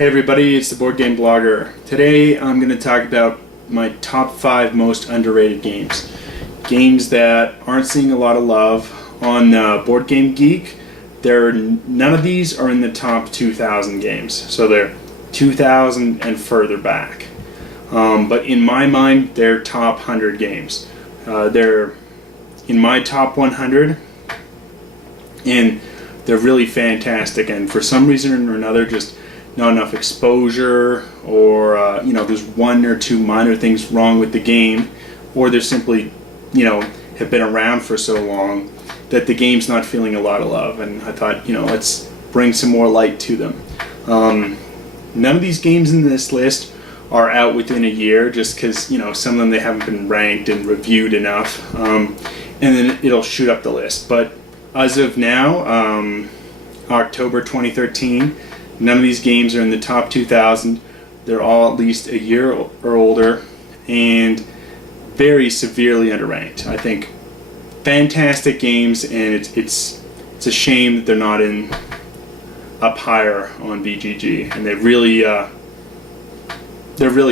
Hey everybody, it's the Boardgameblogger. Today I'm going to talk about my top 5 most underrated games. Games that aren't seeing a lot of love on Board Game Geek. None of these are in the top 2,000 games, so they're 2,000 and further back. But in my mind, they're top 100 games. They're in my top 100, and they're really fantastic. And for some reason or another, just not enough exposure, or there's one or two minor things wrong with the game, or they're simply have been around for so long that the game's not feeling a lot of love. And I thought, let's bring some more light to them. None of these games in this list are out within a year, just because some of them they haven't been ranked and reviewed enough, and then it'll shoot up the list. But as of now, October 2013, none of these games are in the top 2,000. They're all at least a year or older, and very severely underranked. I think fantastic games, and it's a shame that they're not up higher on BGG. And they're really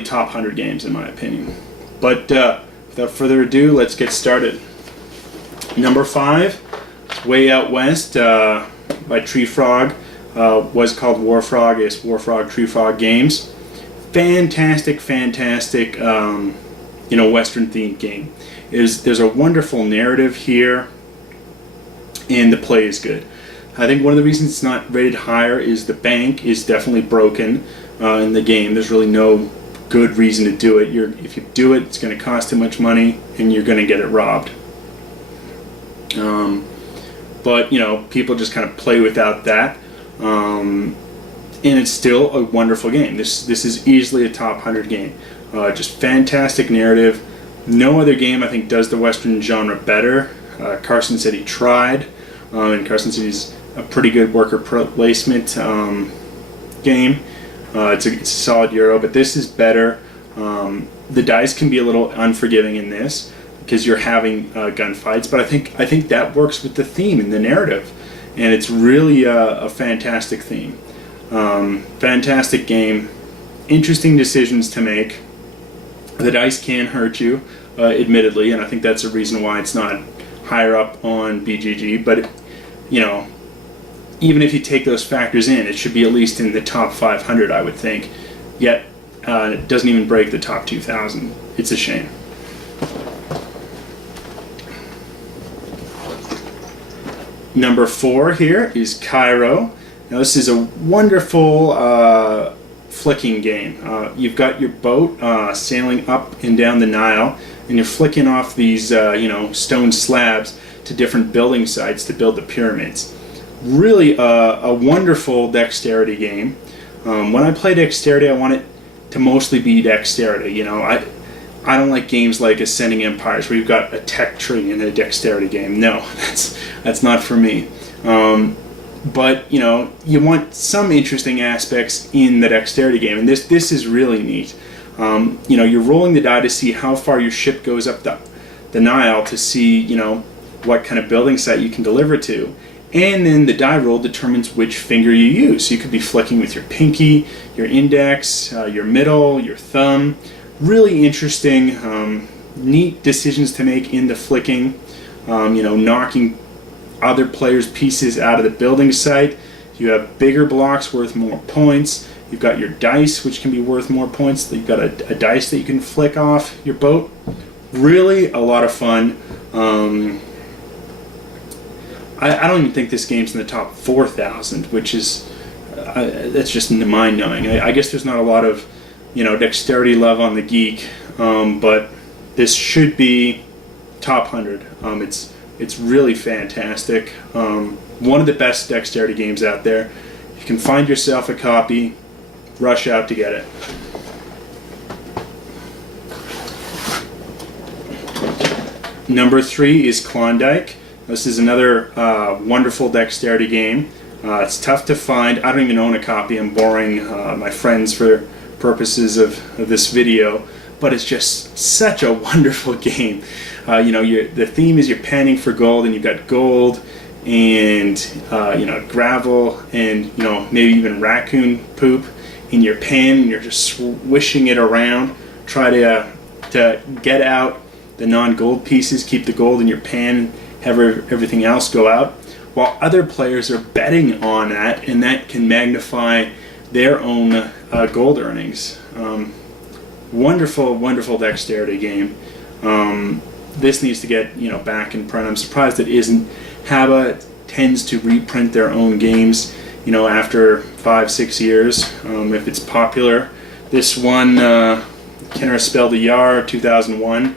top 100 games in my opinion. But without further ado, let's get started. Number 5, Way Out West by Tree Frog. Was called War Frog. It's War Frog Tree Frog Games. Fantastic Western themed game. There's a wonderful narrative here, and the play is good. I think one of the reasons it's not rated higher is the bank is definitely broken in the game. There's really no good reason to do it. If you do it, it's going to cost too much money, and you're going to get it robbed. But people just kind of play without that. And it's still a wonderful game. This is easily a top 100 game. Just fantastic narrative. No other game I think does the Western genre better. Carson said he tried, and Carson said he's a pretty good worker placement game. It's a solid Euro, but this is better. The dice can be a little unforgiving in this because you're having gunfights, but I think that works with the theme and the narrative. And it's really a fantastic theme. Fantastic game. Interesting decisions to make. The dice can hurt you, admittedly, and I think that's a reason why it's not higher up on BGG. But, even if you take those factors in, it should be at least in the top 500, I would think. Yet, it doesn't even break the top 2,000. It's a shame. Number 4 here is Cairo. Now this is a wonderful flicking game. You've got your boat sailing up and down the Nile, and you're flicking off these stone slabs to different building sites to build the pyramids. Really a wonderful dexterity game. When I play dexterity, I want it to mostly be dexterity. I don't like games like Ascending Empires where you've got a tech tree in a dexterity game. No, that's not for me. But you want some interesting aspects in the dexterity game, and this is really neat. You're rolling the die to see how far your ship goes up the Nile to see what kind of building site you can deliver to, and then the die roll determines which finger you use. So you could be flicking with your pinky, your index, your middle, your thumb. Really interesting, neat decisions to make in the flicking. Knocking other players' pieces out of the building site. You have bigger blocks worth more points. You've got your dice, which can be worth more points. You've got a dice that you can flick off your boat. Really a lot of fun. I don't even think this game's in the top 4,000, which is that's just mind-numbing. I guess there's not a lot of dexterity love on the Geek, but this should be top 100. It's really fantastic. One of the best dexterity games out there. If you can find yourself a copy, rush out to get it. Number 3 is Klondike. This is another wonderful dexterity game. It's tough to find. I don't even own a copy. I'm borrowing my friends for purposes of this video, but it's just such a wonderful game. The theme is you're panning for gold, and you've got gold and gravel and maybe even raccoon poop, in your pen, and you're just swishing it around. Try to get out the non-gold pieces, keep the gold in your pen, have everything else go out, while other players are betting on that, and that can magnify their own gold earnings. Wonderful, wonderful dexterity game. This needs to get back in print. I'm surprised it isn't. Haba tends to reprint their own games, after 5-6 years, if it's popular. This one, Kenner Spell the Yar, 2001.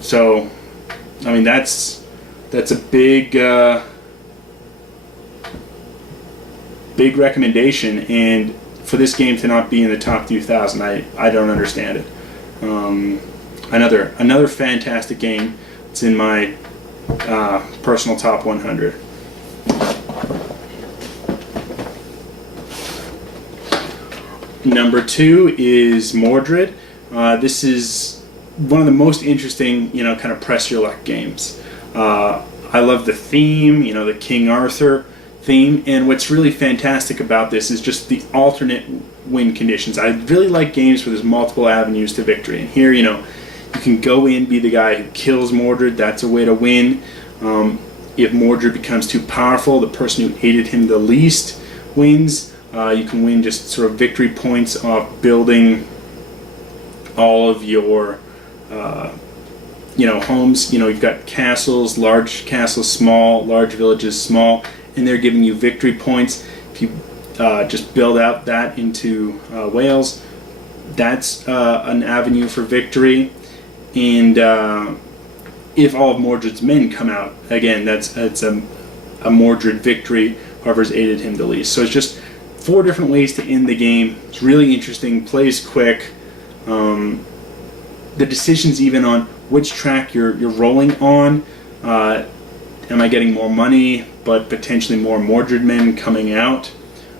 So, I mean, that's a big big recommendation, and for this game to not be in the top 2,000, I don't understand it. Another fantastic game. It's in my personal top 100. Number 2 is Mordred. This is one of the most interesting, kind of press your luck games. I love the theme, the King Arthur theme, and what's really fantastic about this is just the alternate win conditions. I really like games where there's multiple avenues to victory, and here, you can go in, be the guy who kills Mordred. That's a way to win. If Mordred becomes too powerful, the person who aided him the least wins. You can win just sort of victory points off building all of your homes. You've got castles, large castles, small, large villages, small, and they're giving you victory points. If you just build out that into Wales, that's an avenue for victory. And if all of Mordred's men come out, again, that's a Mordred victory, whoever's aided him the least. So it's just 4 different ways to end the game. It's really interesting, plays quick. The decisions even on which track you're rolling on. Am I getting more money, but potentially more Mordred men coming out?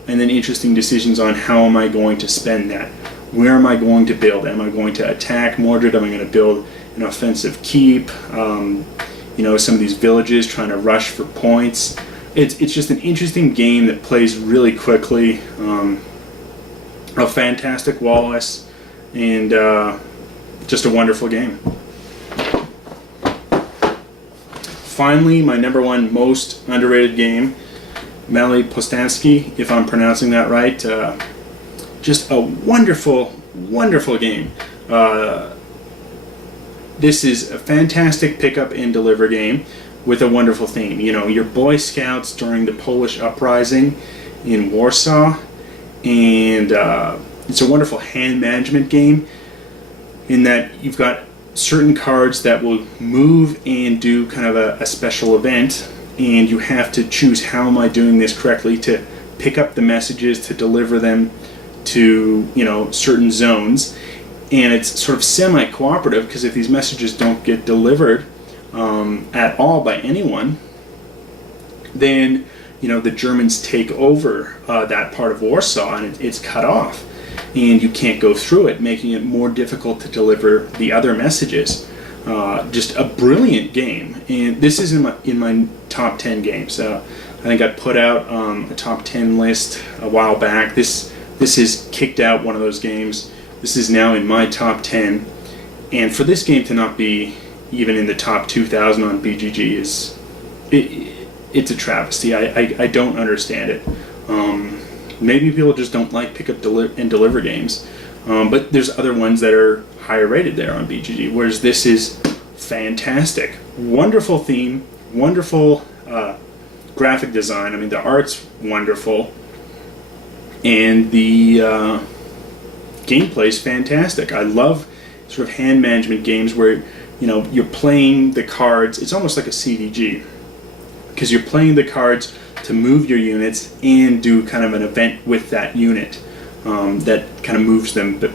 And then interesting decisions on how am I going to spend that? Where am I going to build? Am I going to attack Mordred? Am I going to build an offensive keep? Some of these villages trying to rush for points. It's just an interesting game that plays really quickly. A fantastic Wallace, and just a wonderful game. Finally, my number 1 most underrated game, Mali Postansky, if I'm pronouncing that right. Just a wonderful, wonderful game. This is a fantastic pick up and deliver game with a wonderful theme. Your Boy Scouts during the Polish uprising in Warsaw, and it's a wonderful hand management game in that you've got certain cards that will move and do kind of a special event, and you have to choose how am I doing this correctly to pick up the messages, to deliver them to certain zones. And it's sort of semi-cooperative, because if these messages don't get delivered at all by anyone, then the Germans take over that part of Warsaw, and it's cut off, and you can't go through it, making it more difficult to deliver the other messages. Just a brilliant game, and this is in my top 10 games. I think I put out a top 10 list a while back. This has kicked out one of those games. This is now in my top 10, and for this game to not be even in the top 2,000 on BGG it's a travesty. I don't understand it. Maybe people just don't like pick up and deliver games, but there's other ones that are higher rated there on BGG, whereas this is fantastic. Wonderful theme, wonderful graphic design. I mean, the art's wonderful, and the gameplay is fantastic. I love sort of hand management games where you're playing the cards. It's almost like a CDG, because you're playing the cards to move your units and do kind of an event with that unit that kind of moves them, but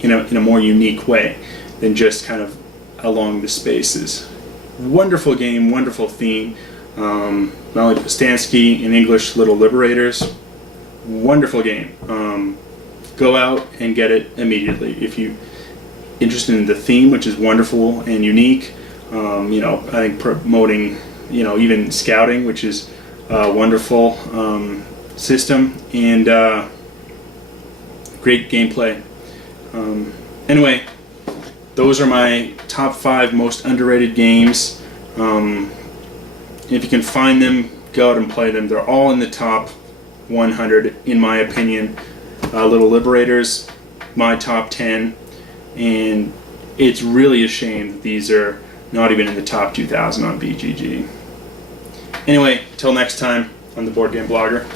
in a more unique way than just kind of along the spaces. Wonderful game, wonderful theme. Mali Postansky, in English, Little Liberators. Wonderful game. Go out and get it immediately if you're interested in the theme, which is wonderful and unique. I think promoting, even scouting, which is a wonderful system, and great gameplay. Anyway, those are my top 5 most underrated games. If you can find them, go out and play them. They're all in the top 100 in my opinion. Little Liberators, my top 10, and it's really a shame that these are not even in the top 2,000 on BGG. Anyway, till next time on the Board Game Blogger.